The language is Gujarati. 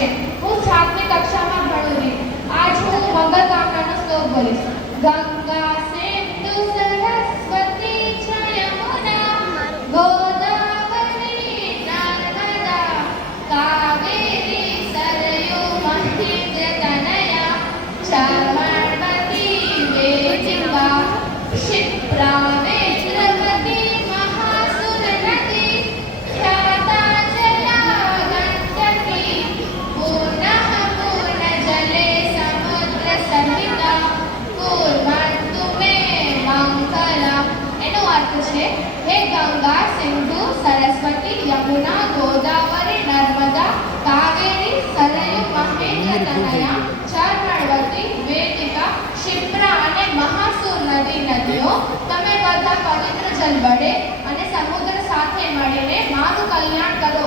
છે. હું 7મી કક્ષામાં ભણું છું. આજ હું મંગલ કામનાનો શ્લોક બોલીશ. ગંગા સિંધુ સરસ્વતી છ યમુના ગોદાવરી નર્મદા કાવેરી સરયુ મહીદ્રતનયા ચાર્વાણવતી વેદિકા ક્ષિપ્રા વેદ્રવતી મહાસુર નદી ખ્યાતા જલા ગંડકી પૂર્ણ જલે સમુદ્ર સહિતા કુર્વન્તુ મે મંગલમ. એનો અર્થ છે, હે ગંગા, સિંધુ, સરસ્વતી, યમુના, ગોદાવરી, નર્મદા, કાવેરી, સરયુ, મહેન્દ્રતનયા, ચાર્વાણવતી, વેદિકા, ક્ષિપ્રા અને મહાસુર નદીઓ, તમે બધા પવિત્ર જળ વડે અને સમુદ્ર સાથે મળીને મારું કલ્યાણ કરો.